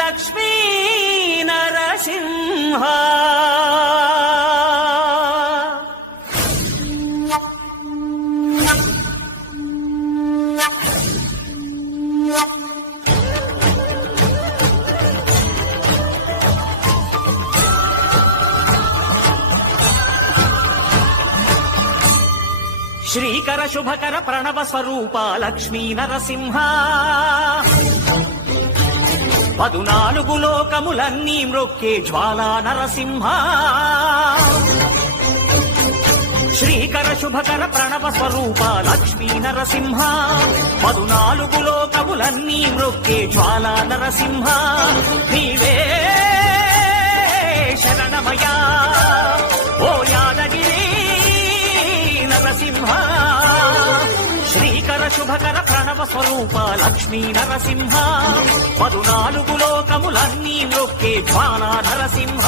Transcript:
లక్ష్మీ నరసింహ శ్రీకర శుభకర ప్రణవ స్వరూప లక్ష్మీ నరసింహ 14 లోకములన్నీ మ్రొక్కే జ్వాలా నరసింహ శ్రీకర శుభకర ప్రణవ స్వరూప లక్ష్మీ నరసింహ 14 లోకములన్నీ మ్రొక్కే జ్వాలా నరసింహ నీవే శరణమయా ఓ యాదగిరి నరసింహ శ్రీకర శుభకర ప్రణవ స్వరూప లక్ష్మీ నరసింహ 14 లోకములన్నీ మ్రొక్కే జ్వాలా నరసింహ